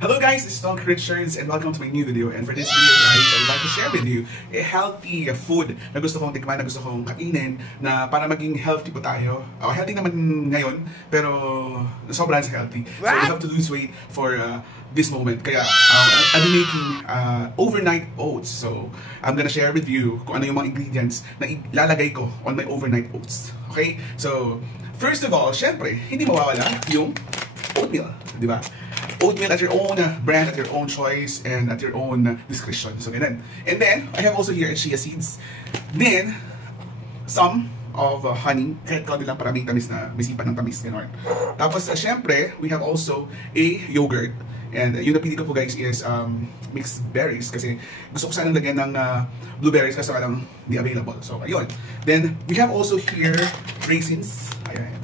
Hello guys, this is Tom Richards and welcome to my new video. And for this video guys, I would like to share with you a healthy food na gusto kong tikman, na gusto kong kainin na para maging healthy po tayo. Healthy naman ngayon, pero sobrang healthy. So we have to lose weight for this moment. Kaya I'll be making overnight oats. So I'm gonna share with you kung ano yung mga ingredients na ilalagay ko on my overnight oats. Okay? So first of all, syempre, hindi mawawala yung oatmeal, di ba? Oatmeal at your own brand, at your own choice, and at your own discretion. So, ganun. And then, I have also here chia seeds. Then, some of honey. Kahit kaunti lang para may tamis na, may sipa ng tamis. Ganun. Tapos, syempre, we have also a yogurt. And yung napili ko po guys is mixed berries. Kasi gusto ko sanang lagyan ng blueberries kasi walang di available. So, ayun. Then, we have also here raisins. Ayan.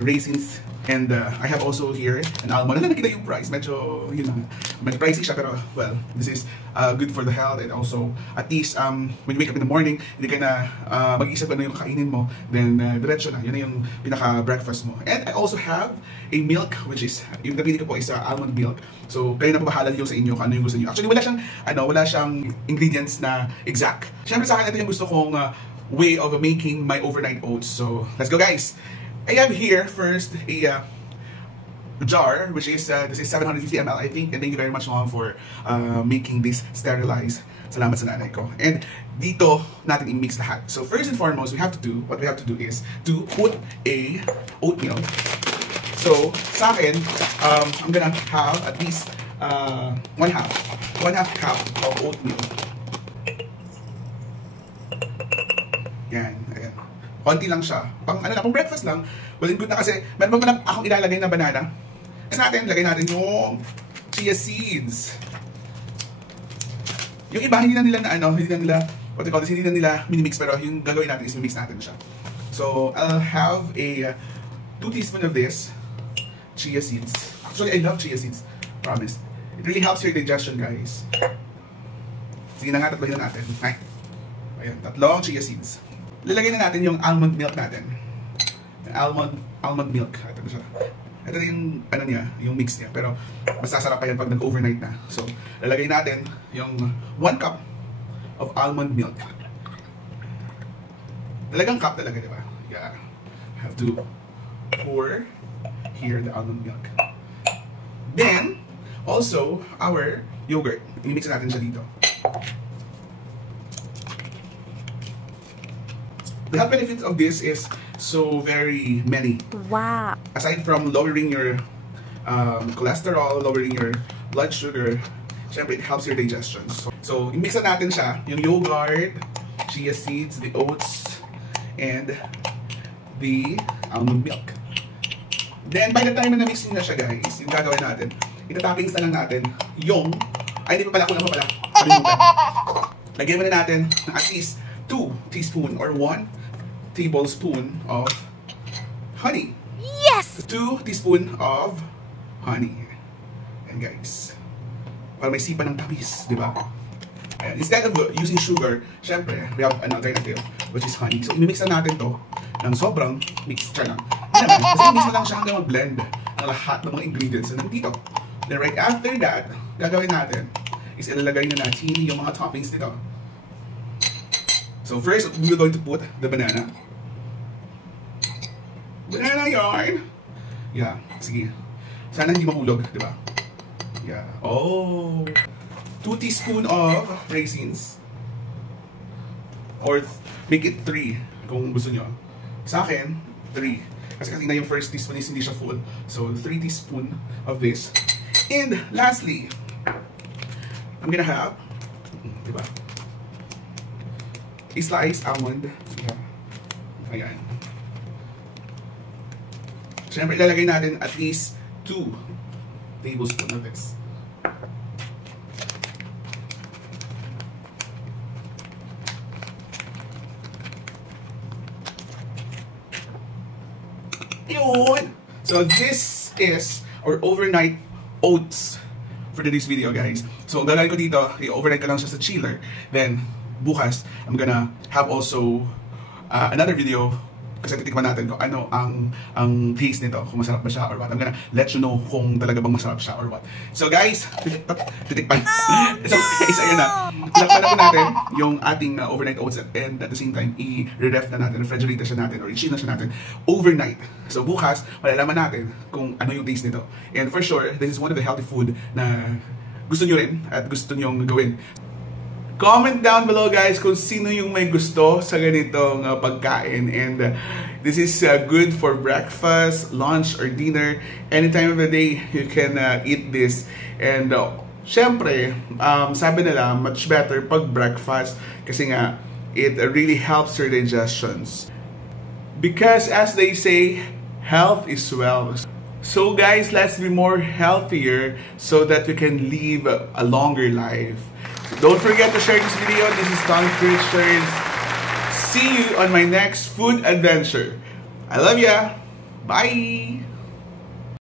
Raisins. And I have also here an almond. Nakita yung price. Medyo, yun lang. Medyo pricey siya, pero, well, this is good for the health. And also, at least, when you wake up in the morning, hindi ka na mag-iisip ano yung kainin mo. Then, diretso na. Yun na yung pinaka-breakfast mo. And I also have a milk, which is, yung napili ko po is almond milk. So, kayo na pabahala niyo sa inyo kung ano yung gusto niyo. Actually, wala siyang ingredients na exact. Siyempre sa akin, ito yung gusto kong way of making my overnight oats. So, let's go guys! I have here first a jar, which is this is 750 ml, I think, and thank you very much Mom for making this sterilized. Salamat sa nanay ko. And dito natin i-mix lahat. So first and foremost, what we have to do is to put a oatmeal. So sa akin, I'm gonna have at least one half cup of oatmeal. Yan, ayan. Konti lang siya. Pang breakfast lang. Well and good na kasi meron pa akong ilalagay na banana. Kasi lagay natin yung chia seeds. Yung iba hindi na nila hindi na nila minimix, pero yung gagawin natin is mimix natin siya. So I'll have a 2 teaspoons of this chia seeds. Actually, I love chia seeds. Promise. It really helps your digestion, guys. Sige na nga, tatlohin na natin. Ay. Ayan, tatlong chia seeds. Lalagay na natin yung almond milk natin. Almond milk. Ito yung ano niya, yung mix niya. Pero mas sasarap pa yan pag nag-overnight na. So, lalagay natin yung 1 cup of almond milk. Talagang cup talaga, di ba? Yeah. Have to pour here the almond milk. Then, also, our yogurt. I-mix natin siya dito. The health benefits of this is so very many. Wow. Aside from lowering your cholesterol, lowering your blood sugar, syempre it helps your digestion. So i-mix na natin siya, yung yogurt, chia seeds, the oats, and the almond milk. Then by the time na na-mix na siya guys, yung gagawin natin, itatoppings na lang natin yung, ay hindi pa pala, kulang pa pala, lagyan mo na natin ng at least 2 teaspoon or 1 tablespoon of honey. Yes! 2 teaspoon of honey. And guys, para may sipa ng tamis, di ba? Instead of using sugar, syempre, we have an alternative, which is honey. So, imimix na natin to ng sobrang mixture lang. Hindi naman, kasi imimix na lang siya hanggang mag-blend ng lahat ng mga ingredients na nandito. Then right after that, gagawin natin is ilalagay na natin yung mga toppings nito. So first, we're going to put the banana. Banana yarn! Yeah, sige. Sana hindi mahulog, di ba? Yeah. Oh! 2 teaspoon of raisins. Or make it 3 kung gusto nyo. Sa akin, 3. Kasi na yung first teaspoon is hindi siya full. So 3 teaspoon of this. And lastly, I'm gonna have, di ba? A sliced almond. Yeah. Ayan. Siyempre, ilalagay natin at least 2 tablespoons of this. Yun! So, this is our overnight oats for today's video, guys. So, ang gagawin ko dito, i-overnight ko lang siya sa chiller. Then, bukas, I'm gonna have also another video Kasi titikman natin kung ano ang taste nito, kung masarap ba siya or what. I'm gonna let you know kung talaga bang masarap siya or what. So guys, titikman. So guys, ayun na. Lakpan na po natin yung ating overnight oats and at the same time, i-ref na natin, refrigerate siya natin or i-chill na siya natin overnight. So bukas, malalaman natin kung ano yung taste nito. And for sure, this is one of the healthy food na gusto nyo rin at gusto nyo gawin. Comment down below guys kung sino yung may gusto sa ganitong pagkain, and this is good for breakfast, lunch, or dinner. Any time of the day you can eat this. And syempre, sabi nila much better pag breakfast kasi nga it really helps your digestions. Because as they say, health is wealth. So guys, let's be more healthier so that we can live a longer life. Don't forget to share this video. This is Tonic Richards. See you on my next food adventure. I love ya. Bye.